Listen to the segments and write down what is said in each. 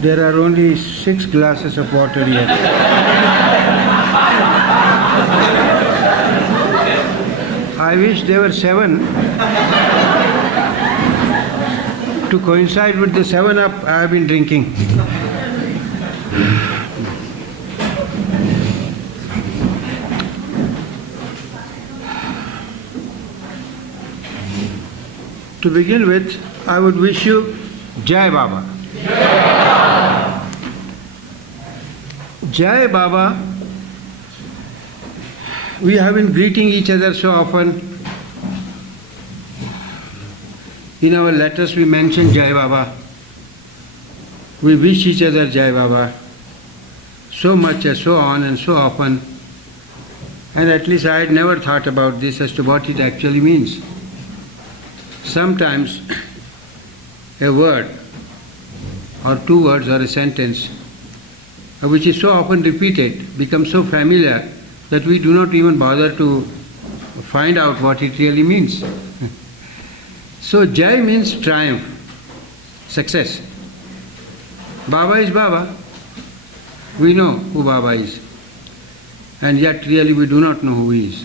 There are only 6 glasses of water here. I wish there were 7 to coincide with the 7-Up I have been drinking. To begin with, I would wish you Jai Baba. Jai Baba. We have been greeting each other so often. In our letters we mention Jai Baba. We wish each other Jai Baba so much and so on and so often. And at least I had never thought about this as to what it actually means. Sometimes a word or 2 words or a sentence which is so often repeated becomes so familiar that we do not even bother to find out what it really means. So Jai means triumph, success. Baba is Baba. We know who Baba is. And yet really we do not know who he is.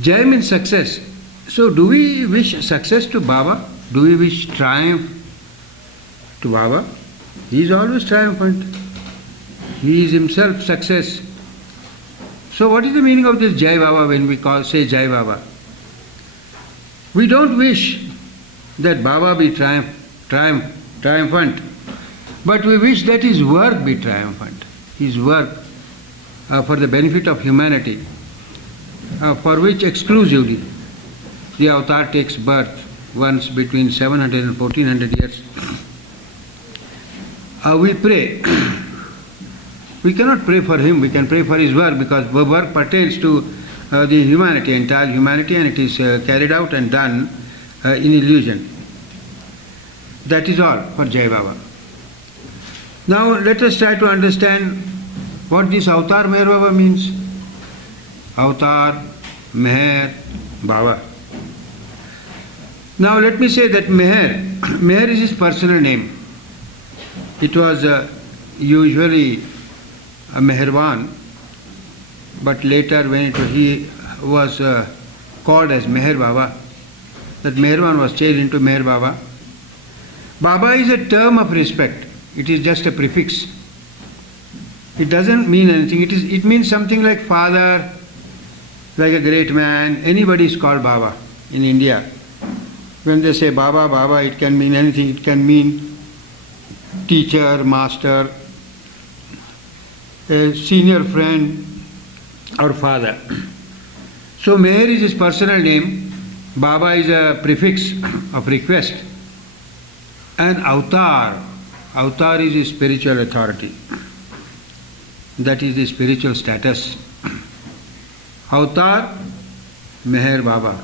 Jai means success. So do we wish success to Baba? Do we wish triumph to Baba? He is always triumphant. He is himself success. So what is the meaning of this Jai Baba when we say Jai Baba? We don't wish that Baba be triumphant, but we wish that his work be triumphant. His work for the benefit of humanity, for which exclusively the avatar takes birth once between 700 and 1400 years. We pray. We cannot pray for him, we can pray for his work, because the work pertains to the humanity, entire humanity, and it is carried out and done in illusion. That is all for Jai Baba. Now let us try to understand what this avatar Meher Baba means. Avatar, Meher, Baba. Now let me say that Meher is his personal name. It was usually a Meherban, but later when he was called as Meher Baba, that Meherban was changed into Meher Baba. Baba is a term of respect. It is just a prefix. It doesn't mean anything. It means something like father, like a great man. Anybody is called Baba in India. When they say Baba, Baba, it can mean anything. It can mean teacher, master, a senior friend, or father. So Meher is his personal name, Baba is a prefix of request, and Avatar is his spiritual authority. That is the spiritual status. Avatar, Meher Baba,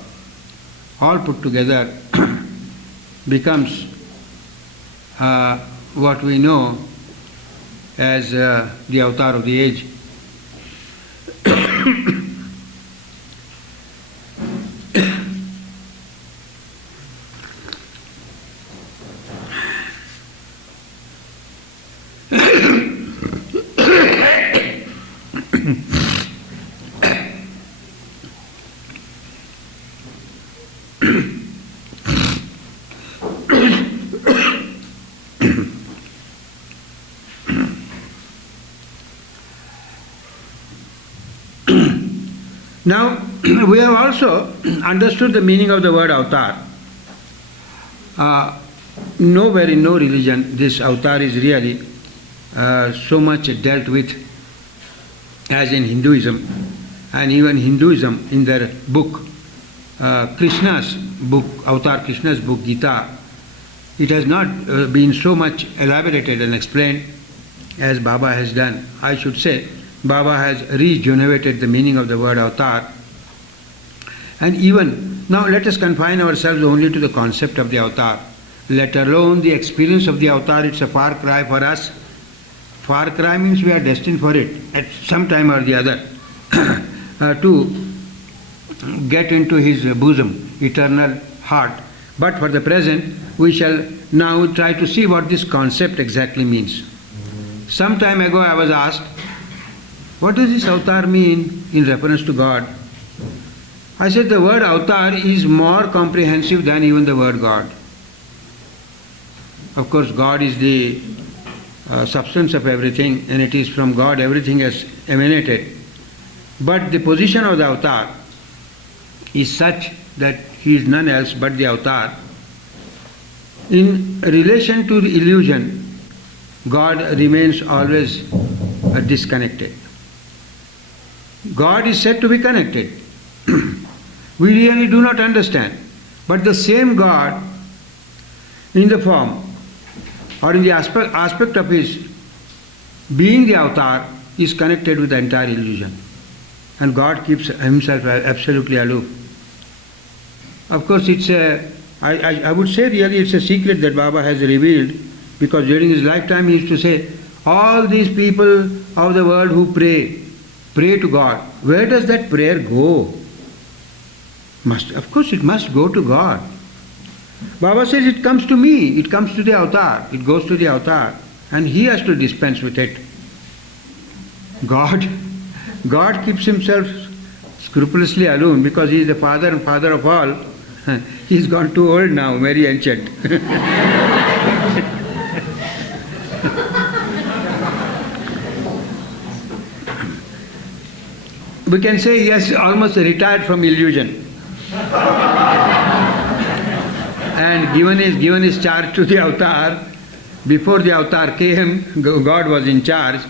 all put together becomes what we know as the avatar of the age. Now, we have also understood the meaning of the word avatar. Nowhere in no religion this avatar is really so much dealt with as in Hinduism. And even Hinduism, in their book, Krishna's book, Avatar Krishna's book, Gita, it has not been so much elaborated and explained as Baba has done. I should say, Baba has regenerated the meaning of the word avatar. And even, now let us confine ourselves only to the concept of the avatar, let alone the experience of the avatar. It's a far cry for us. Far cry means we are destined for it at some time or the other to get into his bosom, eternal heart, But for the present, we shall now try to see what this concept exactly means. Some time ago I was asked, what does this avatar mean in reference to God? I said the word avatar is more comprehensive than even the word God. Of course, God is the substance of everything, and it is from God everything has emanated. But the position of the avatar is such that he is none else but the avatar. In relation to the illusion, God remains always disconnected. God is said to be connected. We really do not understand. But the same God, in the form or in the aspect of his being the avatar, is connected with the entire illusion. And God keeps himself absolutely aloof. Of course, I would say really it's a secret that Baba has revealed, because during his lifetime he used to say, all these people of the world who pray to God. Where does that prayer go? Of course it must go to God. Baba says it comes to me, it comes to the avatar, it goes to the avatar, and he has to dispense with it. God keeps himself scrupulously alone because he is the father and father of all. He's gone too old now, very ancient. We can say he has almost retired from illusion and given his charge to the avatar. Before the avatar came, God was in charge,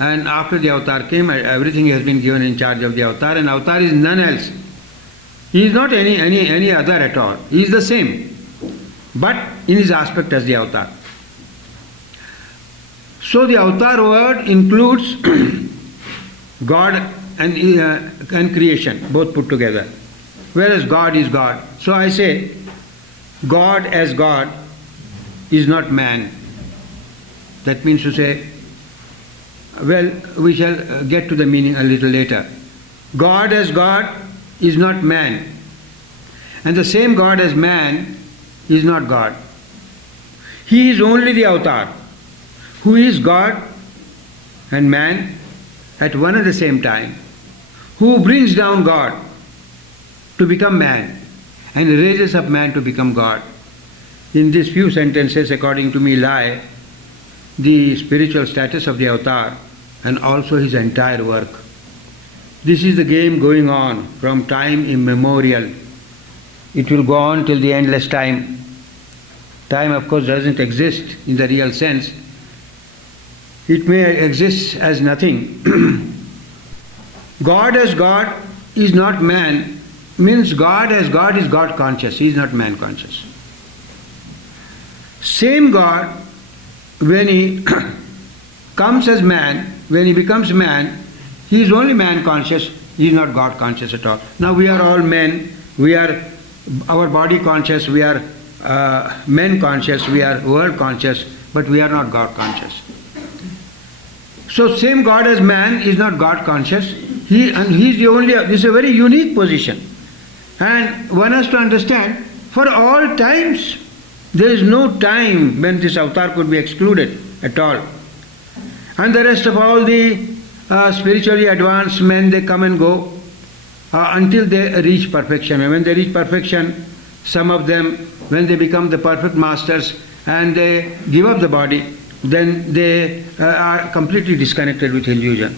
and after the avatar came, everything has been given in charge of the avatar, and avatar is none else. He is not any other at all. He is the same, but in his aspect as the avatar. So the avatar word includes God and creation, both put together, whereas God is God. So I say, God as God is not man. That means to say, well, we shall get to the meaning a little later. God as God is not man, and the same God as man is not God. He is only the avatar, who is God and man at one and the same time, who brings down God to become man and raises up man to become God. In these few sentences, according to me, lie the spiritual status of the avatar and also his entire work. This is the game going on from time immemorial. It will go on till the endless time. Time, of course, doesn't exist in the real sense. It may exist as nothing. God as God is not man, means God as God is God conscious, he is not man conscious. Same God, when he comes as man, when he becomes man, he is only man conscious, he is not God conscious at all. Now we are all men, we are our body conscious, we are men conscious, we are world conscious, but we are not God conscious. So same God as man is not God conscious. He is the only. This is a very unique position, and one has to understand. For all times, there is no time when this avatar could be excluded at all. And the rest of all the spiritually advanced men, they come and go until they reach perfection. And when they reach perfection, some of them, when they become the perfect masters and they give up the body, then they are completely disconnected with illusion.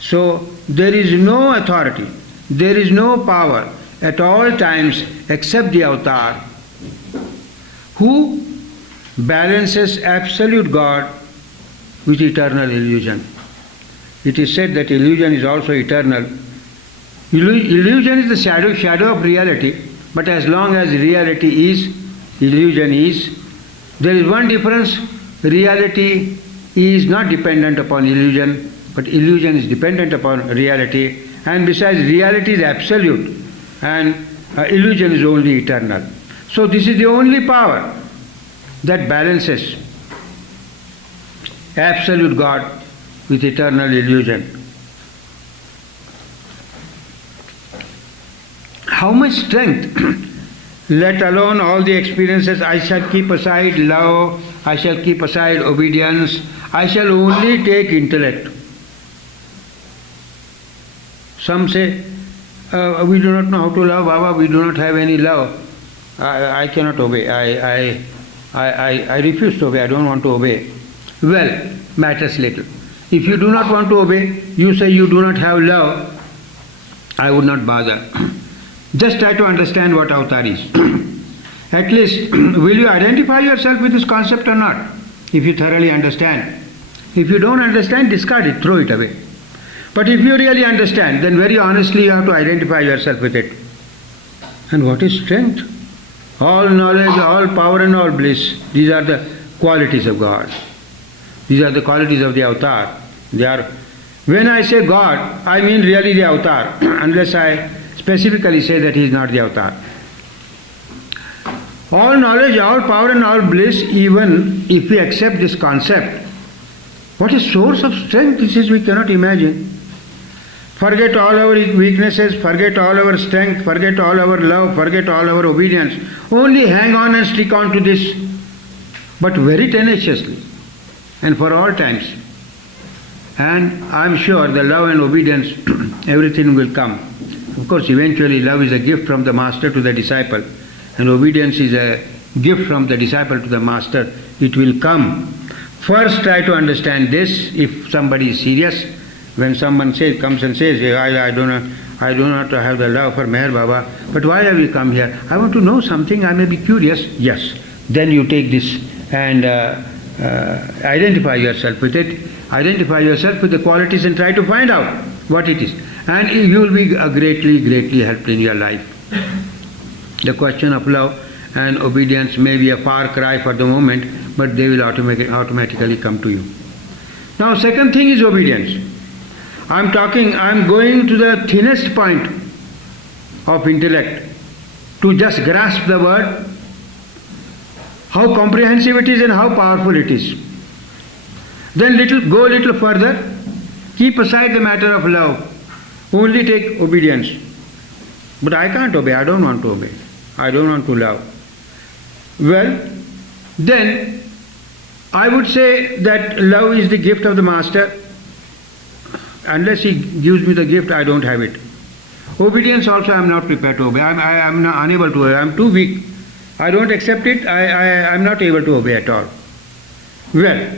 So there is no authority, there is no power at all times except the avatar, who balances absolute God with eternal illusion. It is said that illusion is also eternal. Illusion is the shadow of reality, but as long as reality is, illusion is. There is one difference. Reality is not dependent upon illusion, but illusion is dependent upon reality, and besides, reality is absolute and illusion is only eternal. So this is the only power that balances absolute God with eternal illusion. How much strength let alone all the experiences. I shall keep aside love, I shall keep aside obedience, I shall only take intellect. Some say, we do not know how to love, Baba, we do not have any love. I cannot obey, I refuse to obey, I don't want to obey. Well, matters little. If you do not want to obey, you say you do not have love, I would not bother. Just try to understand what avatar is. At least, will you identify yourself with this concept or not? If you thoroughly understand. If you don't understand, discard it, throw it away. But if you really understand, then very honestly you have to identify yourself with it. And what is strength? All knowledge, all power and all bliss, these are the qualities of God. These are the qualities of the avatar. They are. When I say God, I mean really the avatar, unless I specifically say that he is not the avatar. All knowledge, all power and all bliss, even if we accept this concept, what is source of strength? This is we cannot imagine. Forget all our weaknesses, forget all our strength, forget all our love, forget all our obedience. Only hang on and stick on to this, but very tenaciously and for all times. And I am sure the love and obedience, everything will come. Of course, eventually love is a gift from the master to the disciple, and obedience is a gift from the disciple to the master. It will come. First try to understand this. If somebody is serious, when someone comes and says, I do not have the love for Meher Baba, but why have you come here? I want to know something, I may be curious. Yes. Then you take this and identify yourself with it. Identify yourself with the qualities and try to find out what it is. And you will be greatly, greatly helped in your life. The question of love and obedience may be a far cry for the moment, but they will automatically come to you. Now, second thing is obedience. I am going to the thinnest point of intellect to just grasp the word, how comprehensive it is and how powerful it is. Then go a little further, keep aside the matter of love, only take obedience. But I can't obey, I don't want to obey, I don't want to love. Well, then I would say that love is the gift of the master. Unless he gives me the gift, I don't have it. Obedience also I am not prepared to obey. I am unable to obey. I am too weak. I don't accept it. I am not able to obey at all. Well,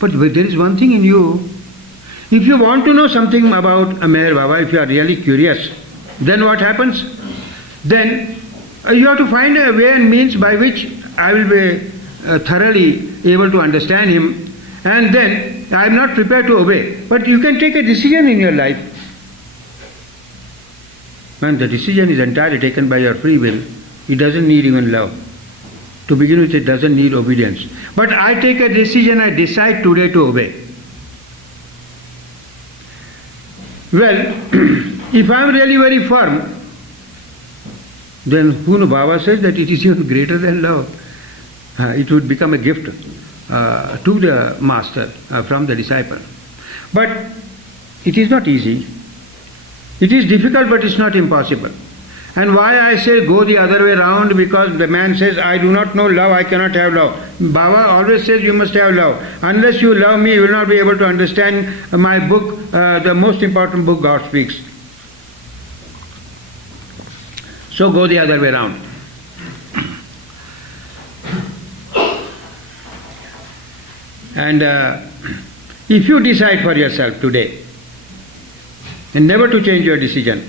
but there is one thing in you. If you want to know something about Meher Baba, if you are really curious, then what happens? Then you have to find a way and means by which I will be thoroughly able to understand him, and then I am not prepared to obey. But you can take a decision in your life. And the decision is entirely taken by your free will. It doesn't need even love. To begin with, it doesn't need obedience. But I take a decision, I decide today to obey. Well, if I am really very firm, then Baba says that it is even greater than love. It would become a gift to the master from the disciple. But it is not easy. It is difficult, but it's not impossible. And why I say go the other way around? Because the man says, I do not know love, I cannot have love. Baba always says you must have love. Unless you love me, you will not be able to understand my book, the most important book, God Speaks. So go the other way around. And if you decide for yourself today and never to change your decision,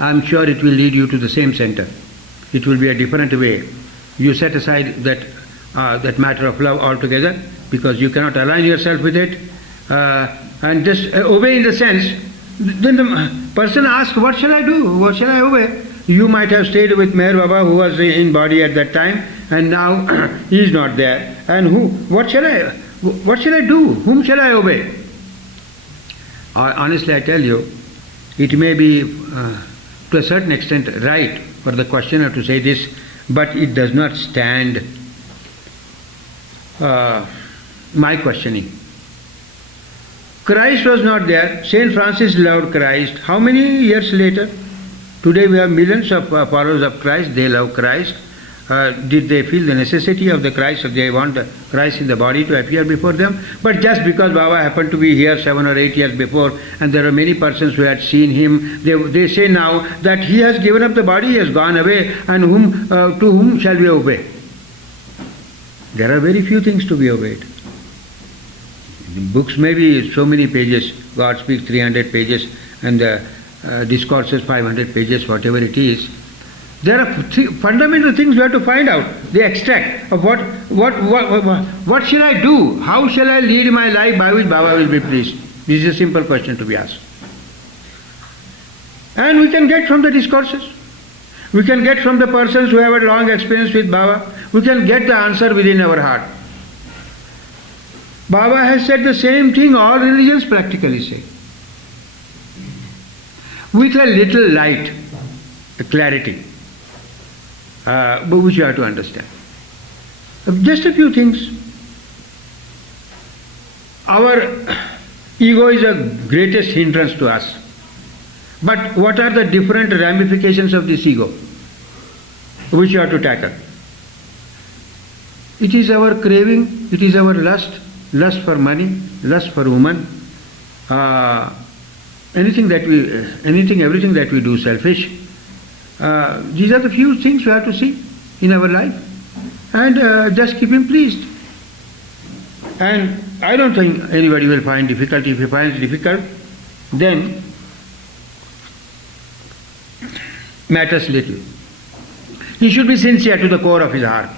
I am sure it will lead you to the same center. It will be a different way. You set aside that matter of love altogether because you cannot align yourself with it, and just obey in the sense. Then the person asks, what shall I do? What shall I obey? You might have stayed with Meher Baba, who was in body at that time, and now he is not there. And what shall I do? Whom shall I obey? Honestly, I tell you, it may be to a certain extent right for the questioner to say this, but it does not stand my questioning. Christ was not there. Saint Francis loved Christ. How many years later? Today we have millions of followers of Christ, they love Christ. Did they feel the necessity of the Christ, or they want the Christ in the body to appear before them? But just because Baba happened to be here 7 or 8 years before, and there are many persons who had seen him, they say now that he has given up the body, he has gone away, and to whom shall we obey? There are very few things to be obeyed. Books may be so many pages, God speaks 300 pages, and discourses 500 pages, whatever it is. There are fundamental things we have to find out. The extract of what shall I do? How shall I lead my life by which Baba will be pleased? This is a simple question to be asked. And we can get from the discourses. We can get from the persons who have a long experience with Baba. We can get the answer within our heart. Baba has said the same thing all religions practically say. With a little light, a clarity, but which you have to understand. Just a few things. Our ego is the greatest hindrance to us. But what are the different ramifications of this ego, which you have to tackle? It is our craving, it is our lust for money, lust for woman, everything that we do selfish. These are the few things we have to see in our life, and just keep him pleased. And I don't think anybody will find difficulty. If he finds difficult, then matters little. He should be sincere to the core of his heart.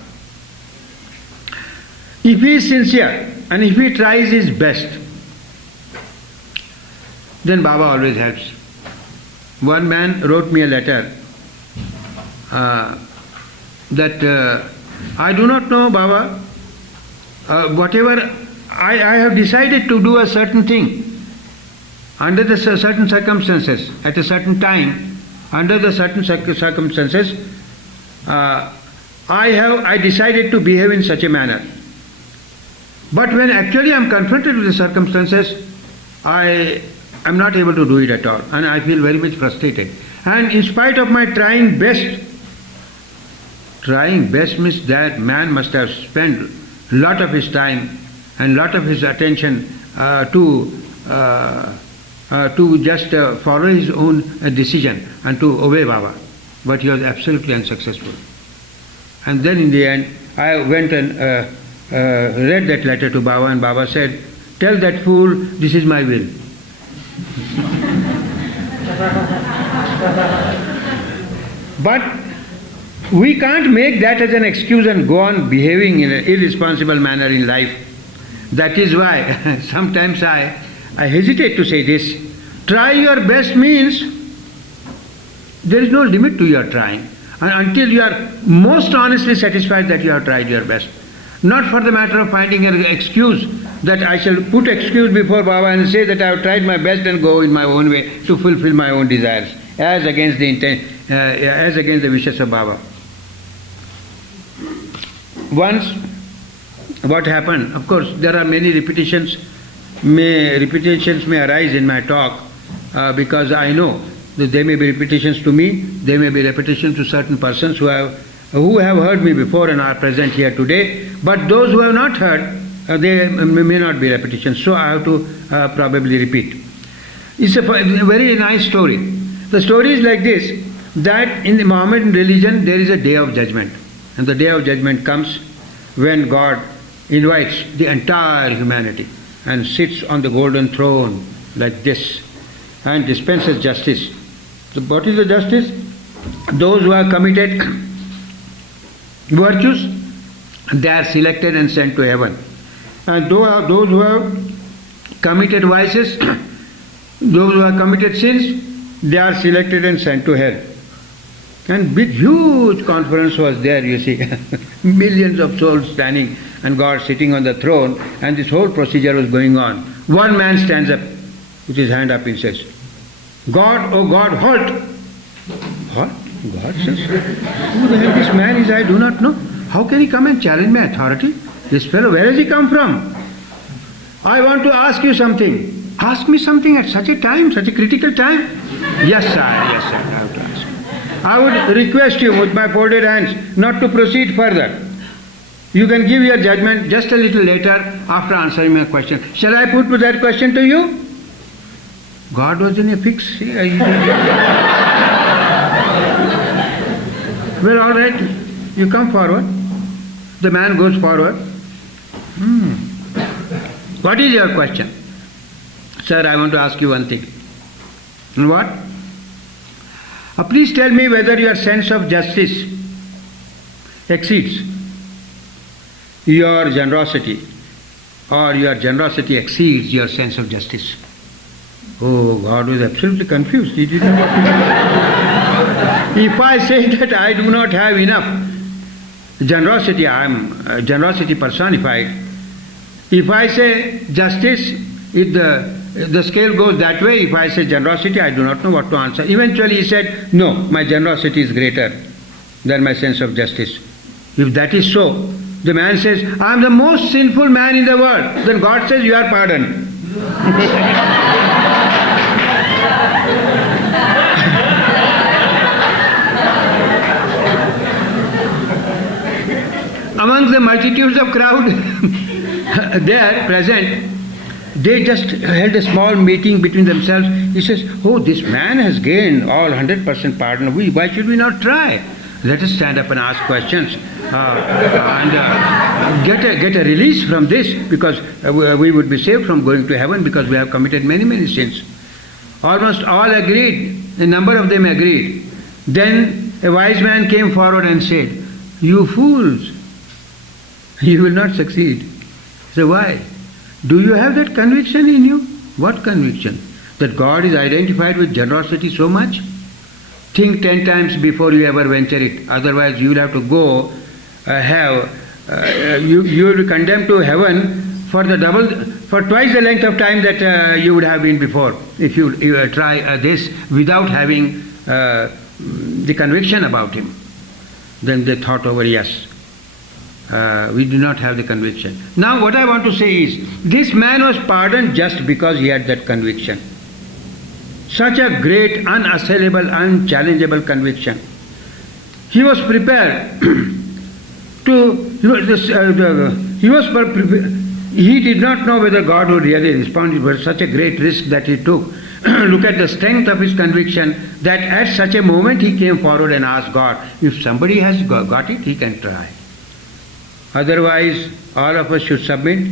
If he is sincere and if he tries his best, then Baba always helps. One man wrote me a letter that I do not know, Baba, whatever I have decided to do a certain thing under the certain circumstances, at a certain time, under the certain circumstances, I decided to behave in such a manner. But when actually I am confronted with the circumstances, I am not able to do it at all, and I feel very much frustrated. And in spite of my trying best means that man must have spent a lot of his time and lot of his attention to just follow his own decision and to obey Baba. But he was absolutely unsuccessful. And then in the end, I went and read that letter to Baba, and Baba said, "Tell that fool, this is my will." But we can't make that as an excuse and go on behaving in an irresponsible manner in life. That is why sometimes I hesitate to say this. Try your best means there is no limit to your trying, and until you are most honestly satisfied that you have tried your best. Not for the matter of finding an excuse, that I shall put excuse before Baba and say that I have tried my best and go in my own way to fulfill my own desires, as against the wishes of Baba. Once, what happened? Of course, there are many repetitions may arise in my talk because I know that there may be repetitions to me, there may be repetitions to certain persons who have heard me before and are present here today. But those who have not heard, they may not be repetitions. So I have to probably repeat. It's a very nice story. The story is like this, that in the Mohammedan religion there is a day of judgment. And the day of judgment comes when God invites the entire humanity and sits on the golden throne like this and dispenses justice. So what is the justice? Those who have committed virtues, they are selected and sent to heaven. And those who have committed vices, those who have committed sins, they are selected and sent to hell. And big, huge conference was there, you see. Millions of souls standing and God sitting on the throne, and this whole procedure was going on. One man stands up with his hand up and says, "God, oh God, halt!" What? God says, "Who the hell this man is, I do not know. How can he come and challenge my authority? This fellow, where has he come from? I want to ask you something." "Ask me something at such a time, such a critical time?" Yes, sir, I have to ask. I would request you with my folded hands not to proceed further. You can give your judgment just a little later after answering my question. Shall I put that question to you? God was in a fix. Well, all right. You come forward. The man goes forward. What is your question? Sir, I want to ask you one thing. What? Please tell me whether your sense of justice exceeds your generosity, or your generosity exceeds your sense of justice. Oh, God was absolutely confused. He didn't know what to do. If I say that I do not have enough generosity, I am generosity personified. If I say justice, the scale goes that way. If I say generosity, I do not know what to answer. Eventually he said, no, my generosity is greater than my sense of justice. If that is so, the man says, I am the most sinful man in the world. Then God says, you are pardoned. Among the multitudes of crowd there present, they just held a small meeting between themselves. He says, oh, this man has gained all 100% pardon. Why should we not try? Let us stand up and ask questions and get a release from this, because we would be saved from going to heaven, because we have committed many, many sins. Almost all agreed. A number of them agreed. Then a wise man came forward and said, you fools, you will not succeed. So why? Do you have that conviction in you? What conviction? That God is identified with generosity so much? Think 10 times before you ever venture it. Otherwise you will have to go you will be condemned to heaven for twice the length of time that you would have been before, if you try this without having the conviction about him. Then they thought over, yes, we do not have the conviction. Now what I want to say is, this man was pardoned just because he had that conviction. Such a great, unassailable, unchallengeable conviction. He was prepared he did not know whether God would really respond. It was such a great risk that he took. Look at the strength of his conviction, that at such a moment he came forward and asked God, if somebody has got it, he can try. Otherwise, all of us should submit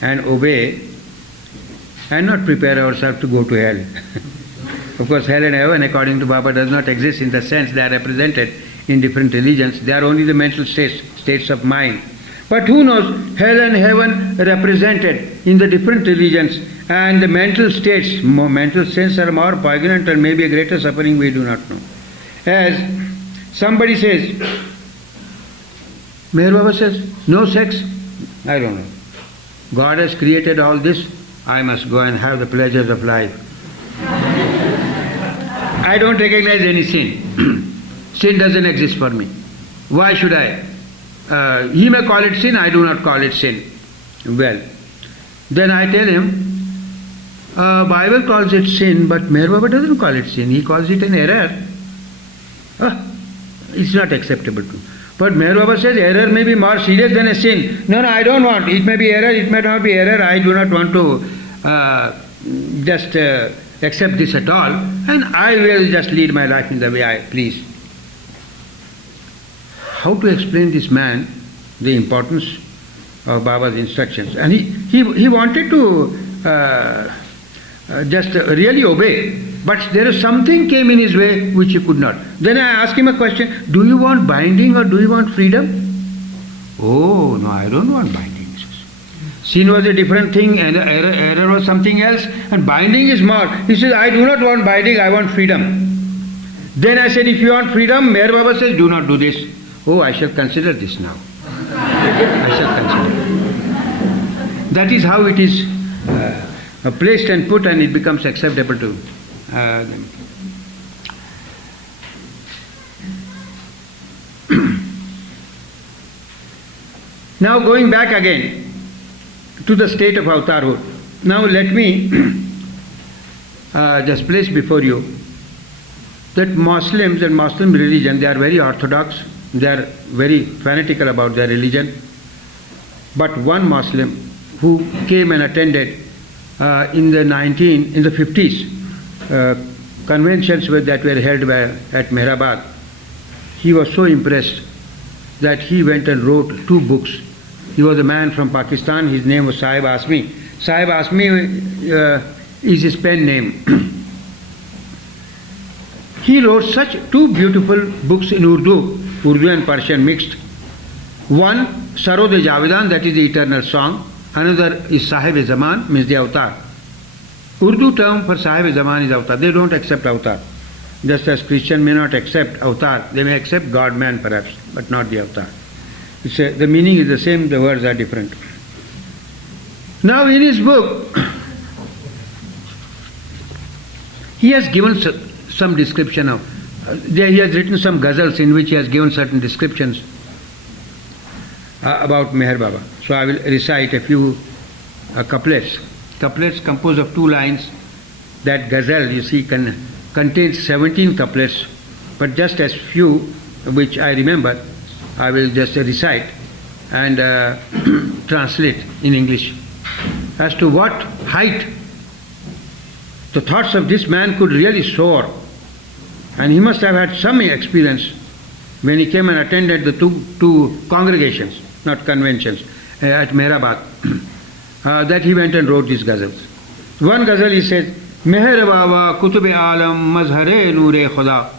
and obey and not prepare ourselves to go to hell. Of course, hell and heaven, according to Baba, does not exist in the sense they are represented in different religions. They are only the mental states of mind. But who knows, hell and heaven represented in the different religions, and the mental states, mental states are more poignant and maybe a greater suffering, we do not know. As somebody says, Meher Baba says, no sex, I don't know. God has created all this, I must go and have the pleasures of life. I don't recognize any sin. Sin doesn't exist for me. Why should I? He may call it sin, I do not call it sin. Well, then I tell him, Bible calls it sin, but Meher Baba doesn't call it sin. He calls it an error. It's not acceptable to me. But Meher Baba says error may be more serious than a sin. No, I don't want. It may be error, it may not be error. I do not want to just accept this at all. And I will just lead my life in the way I please. How to explain this man the importance of Baba's instructions? And he wanted to just really obey. But there is something came in his way which he could not. Then I asked him a question, do you want binding or do you want freedom? Oh, no, I don't want binding. Sin was a different thing and error was something else, and binding is more. He says, I do not want binding, I want freedom. Then I said, if you want freedom, Meher Baba says, do not do this. Oh, I shall consider this now. I shall consider. That is how it is placed and put, and it becomes acceptable to them. Now going back again to the state of avatarhood. Now let me just place before you that Muslims and Muslim religion, they are very orthodox, they are very fanatical about their religion. But one Muslim who came and attended in the 50s conventions that were held at Meherabad, he was so impressed that he went and wrote 2 books. He was a man from Pakistan, his name was Sahavas. Sahavas is his pen name. He wrote such 2 beautiful books in Urdu and Persian mixed. One, Sarod Javidan, that is the eternal song. Another is Sahib-e-Zaman, means the avatar. Urdu term for Sahib-e-Zaman is avatar. They don't accept avatar. Just as Christian may not accept avatar, they may accept God-man perhaps, but not the avatar. The meaning is the same, the words are different. Now in his book, he has given some description of, he has written some ghazals in which he has given certain descriptions about Meher Baba. So I will recite a few couplets. Couplets composed of 2 lines. That ghazal, you see, contains 17 couplets, but just as few which I remember, I will just recite and translate in English. As to what height the thoughts of this man could really soar, and he must have had some experience when he came and attended the two congregations, not conventions, at Meherabad, that he went and wrote these ghazals. One ghazal he says, Meher Baba Kutub-e Alam Mazhar-e Noor-e Khuda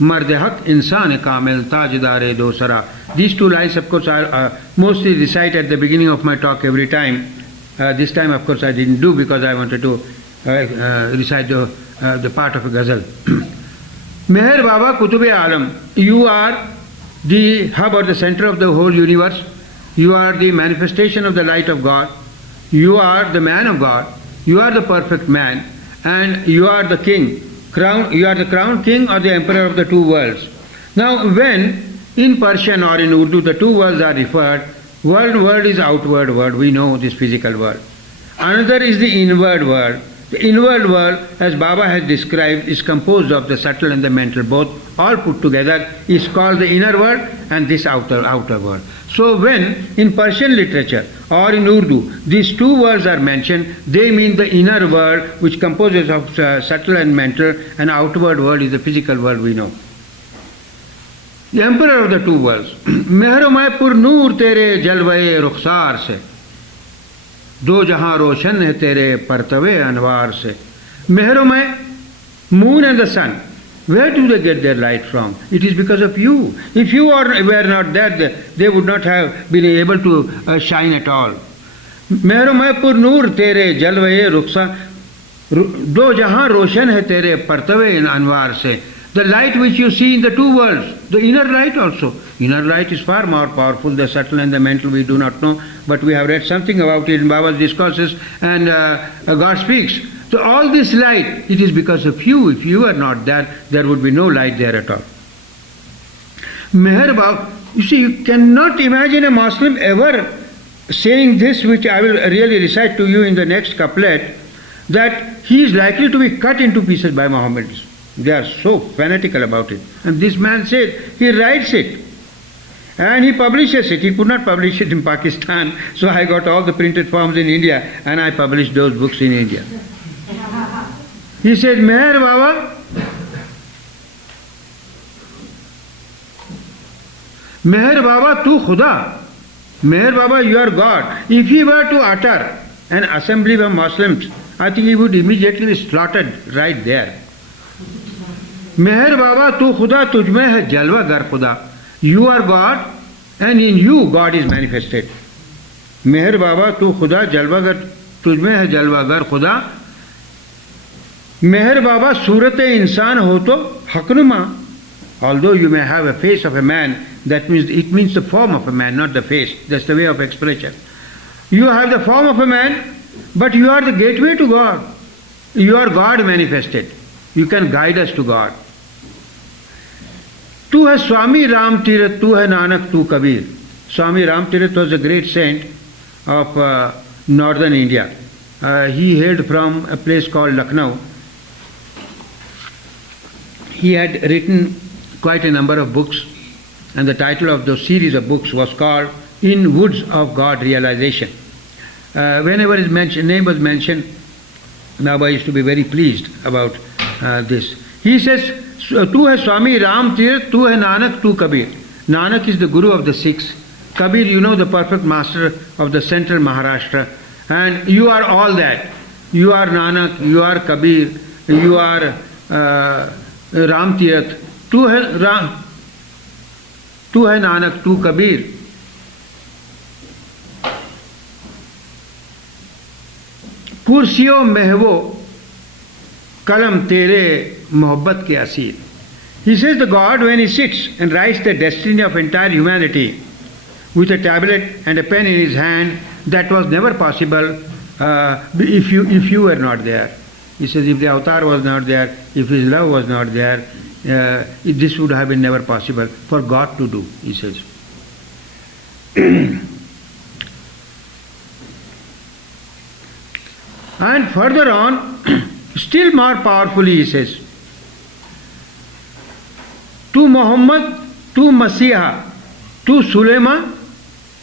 Mard Haq Insan Kamil Tajdar-e Dosara. These 2 lines, of course, I mostly recite at the beginning of my talk every time. This time, of course, I didn't do because I wanted to recite the part of a ghazal. Meher Baba Kutub-e Alam, you are the hub or the center of the whole universe. You are the manifestation of the light of God. You are the man of God. You are the perfect man. And you are the king. You are the crowned king or the emperor of the 2 worlds. Now when in Persian or in Urdu the 2 worlds are referred, world is outward world. We know this physical world. Another is the inward world. The inward world, as Baba has described, is composed of the subtle and the mental, both all put together, is called the inner world and this outer world. So when in Persian literature or in Urdu these 2 worlds are mentioned, they mean the inner world which composes of subtle and mental, and outward world is the physical world we know. The emperor of the 2 worlds. Mehromay pur noor tere jalwaye rukhsar se, do jahan roshan hai tere partave anwar se. Mehromay, moon and the sun, where do they get their light from? It is because of you. If you were not there, they would not have been able to shine at all. Mehromay pur noor tere jalwaye rukhsar, do jahan roshan hai tere partave anwar se. The light which you see in the 2 worlds, the inner light also. Inner light is far more powerful, the subtle and the mental we do not know, but we have read something about it in Baba's discourses, and God speaks. So all this light, it is because of you. If you are not there, there would be no light there at all. Meher Baba, you see, you cannot imagine a Muslim ever saying this, which I will really recite to you in the next couplet, that he is likely to be cut into pieces by Mohammedans. They are so fanatical about it. And this man said, he writes it and he publishes it. He could not publish it in Pakistan, so I got all the printed forms in India and I published those books in India. He said, Meher Baba, Meher Baba tu Khuda, Meher Baba, you are God. If he were to utter an assembly of Muslims, I think he would immediately be slaughtered right there. Meher Baba tu Khuda tujme hai jalwa gar Khuda. You are God and in you God is manifested. Meher Baba tu Khuda jalwa gar tujme hai jalwa gar Khuda. Meher Baba surat-e insan ho to haknuma. Although you may have a face of a man, that means it means the form of a man, not the face. That's the way of expression. You have the form of a man, but you are the gateway to God. You are God manifested. You can guide us to God. Tu hai Swami Ram Tirat, tu hai Nanak, tu Kabir. Swami Ram Tirat was a great saint of northern India. He hailed from a place called Lucknow. he had written quite a number of books, and the title of the series of books was called In Woods of God Realization. Whenever his name was mentioned, Baba used to be very pleased about this. He says, Tu hai Swami Ram Tirth, tu hai Nanak, tu Kabir. Nanak is the Guru of the Sikhs. Kabir, you know, the perfect master of the central Maharashtra. And you are all that. You are Nanak, you are Kabir, you are Ram Tirth. Tu hai Nanak, tu Kabir. कुर्सियों महवो कलम तेरे मोहब्बत के Asir. He says the God, when he sits and writes the destiny of entire humanity with a tablet and a pen in his hand, that was never possible if you were not there. He says if the avatar was not there, if his love was not there, this would have been never possible for God to do, he says. And further on, still more powerfully he says, Tu Muhammad, tu Masiha, tu Sulaiman,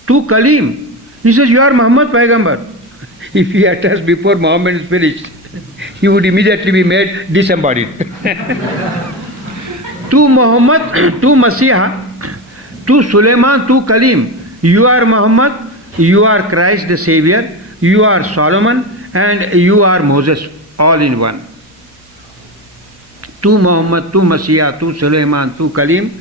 tu Kalim. He says, you are Muhammad Paigambar. If he utters before Muhammad is finished, he would immediately be made disembodied. Tu Muhammad, tu Masiha, tu Sulaiman, tu Kalim. You are Muhammad, you are Christ the Savior, you are Solomon, and you are Moses, all in one. Tu Muhammad, tu Masiha, tu Sulaiman, tu Kalim.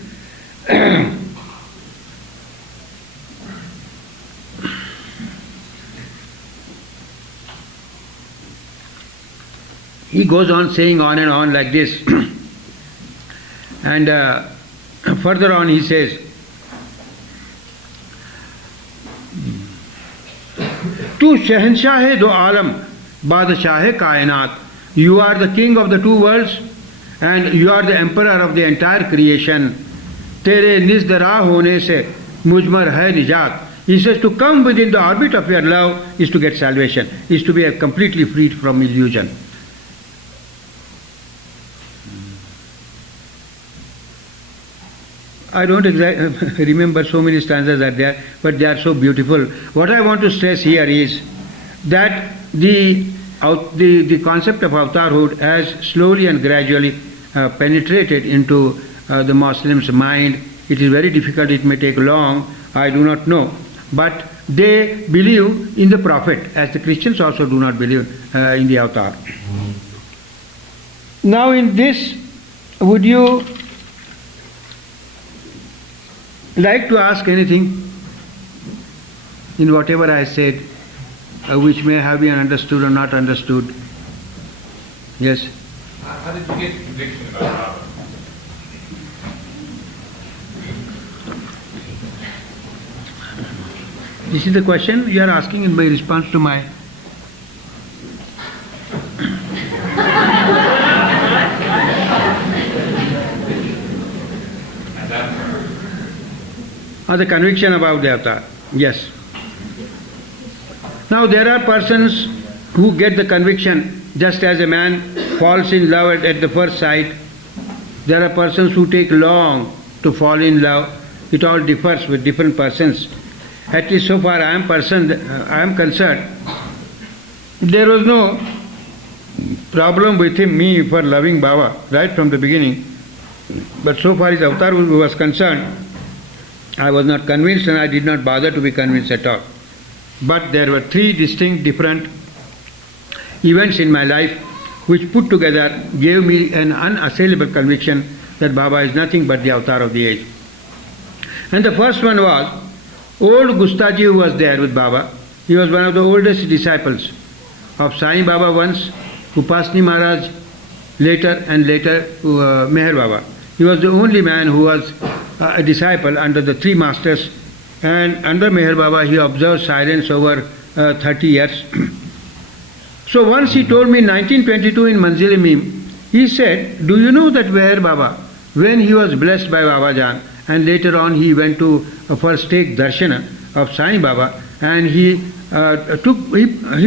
He goes on saying on and on like this. And further on he says, Tu Shahanshah do Alam, Badshah Kainat. You are the king of the two worlds and you are the emperor of the entire creation. Tere nizdara hone se mujmar hai nijat. He says to come within the orbit of your love is to get salvation, is to be completely freed from illusion. I don't exactly remember, so many stanzas are there, but they are so beautiful. What I want to stress here is that the concept of avatarhood has slowly and gradually penetrated into the Muslims' mind. It is very difficult, it may take long, I do not know. But they believe in the Prophet, as the Christians also do not believe in the avatar. Now in this, would you like to ask anything in whatever I said, which may have been understood or not understood? Yes? How did you get conviction about Baba? This is the question you are asking in my response to my... the conviction about the avatar. Yes. Now there are persons who get the conviction just as a man falls in love at the first sight. There are persons who take long to fall in love. It all differs with different persons. At least so far I am concerned, there was no problem with me for loving Baba right from the beginning. But so far as avatar was concerned, I was not convinced and I did not bother to be convinced at all. But there were three distinct different events in my life which put together gave me an unassailable conviction that Baba is nothing but the avatar of the age. And the first one was old Gustaji, who was there with Baba. He was one of the oldest disciples of Sai Baba once, Upasni Maharaj later, and later Meher Baba. He was the only man who was a disciple under the three masters, and under Meher Baba he observed silence over 30 years. So once he told me in 1922 in Manzil-e-Mim, he said, do you know that Meher Baba, when he was blessed by Baba Jan, and later on he went to first take darshana of Sai Baba, and he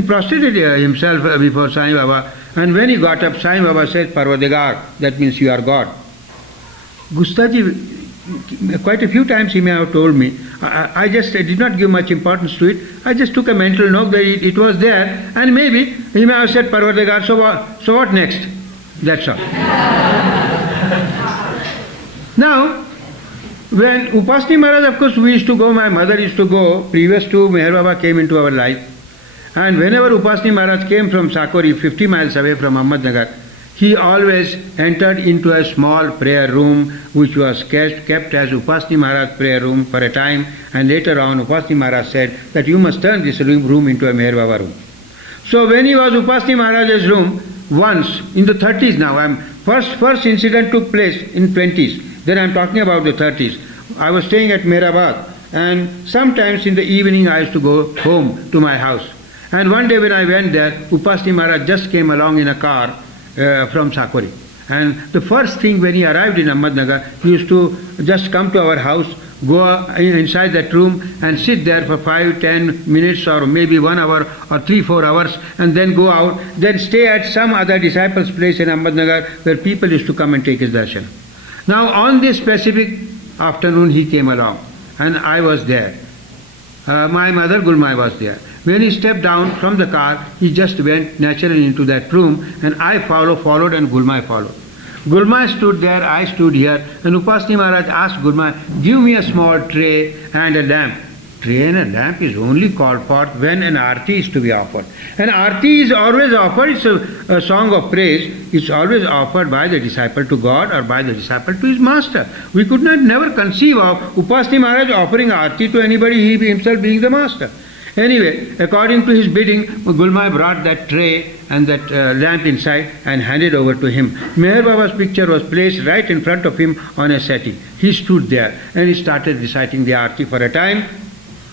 prostrated himself before Sai Baba, and when he got up, Sai Baba said, Parvadigar, that means you are God. Gustaji, quite a few times he may have told me, I just did not give much importance to it. I just took a mental note that it was there, and maybe he may have said, Parvardigar, so what next? That's all. Now, when Upasni Maharaj, of course, we used to go, my mother used to go, previous to Meher Baba came into our life. And whenever Upasni Maharaj came from Sakori, 50 miles away from Ahmednagar, he always entered into a small prayer room which was kept as Upasni Maharaj prayer room for a time, and later on Upasni Maharaj said that you must turn this room into a Meher Baba room. So when he was Upasni Maharaj's room, once, in the 30s now, first incident took place in 20s, then I am talking about the 30s. I was staying at Meherabad, and sometimes in the evening I used to go home to my house. And one day when I went there, Upasni Maharaj just came along in a car from Sakori. And the first thing when he arrived in Ahmednagar, he used to just come to our house, go inside that room and sit there for 5-10 minutes or maybe 1 hour or 3-4 hours, and then go out, then stay at some other disciple's place in Ahmednagar where people used to come and take his darshan. Now on this specific afternoon he came along and I was there. My mother Gulmai was there. When he stepped down from the car, he just went naturally into that room, and I followed and Gulmai followed. Gulmai stood there, I stood here, and Upasni Maharaj asked Gulmai, give me a small tray and a lamp. Tray and a lamp is only called for when an arti is to be offered. An arti is always offered, it's a song of praise, it's always offered by the disciple to God or by the disciple to his master. We could never conceive of Upasni Maharaj offering arti to anybody, he himself being the master. Anyway, according to his bidding, Gulmai brought that tray and that lamp inside and handed over to him. Meher Baba's picture was placed right in front of him on a settee. He stood there and he started reciting the arti for a time.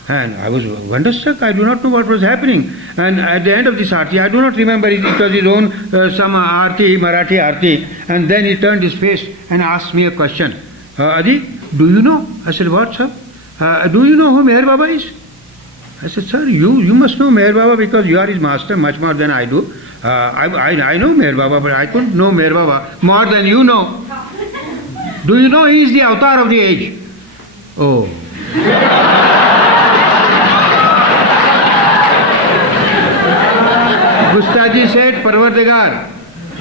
And I was wonderstruck. I do not know what was happening. And at the end of this arti, I do not remember it was his own some arti, Marathi arti. And then he turned his face and asked me a question. Adi, do you know? I said, what, sir? Do you know who Meher Baba is? I said, sir, you must know Meher Baba because you are his master much more than I do. I know Meher Baba, but I couldn't know Meher Baba more than you know. Do you know he is the avatar of the age? Oh. Gustaji said Parvardigar.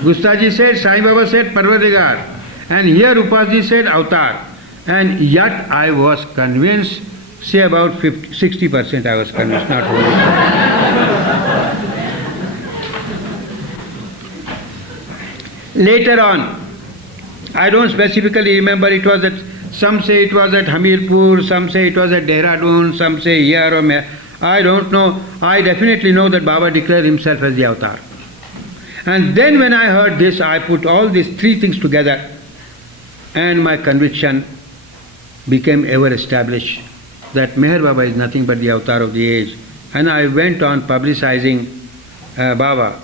Gustaji said, Sai Baba said Parvardigar. And here Upaji said avatar. And yet I was convinced, say about 60% I was convinced, not wholly. Later on, I don't specifically remember, it was at, some say it was at Hamirpur, some say it was at Dehradun, some say here or there. I don't know. I definitely know that Baba declared himself as the avatar. And then when I heard this, I put all these three things together and my conviction became ever established that Meher Baba is nothing but the avatar of the age. And I went on publicizing Baba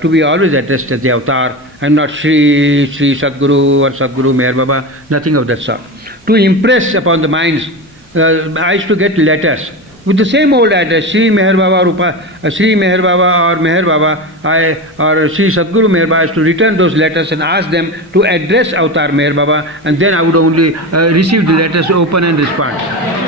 to be always addressed as the avatar and not Shri Sadguru or Sadguru Meher Baba, nothing of that sort. To impress upon the minds, I used to get letters with the same old address, Shri Meher Baba, Shri Meher Baba or Meher Baba, or Shri Sadguru Meher Baba. I used to return those letters and ask them to address Avatar Meher Baba, and then I would only receive the letters, open and respond.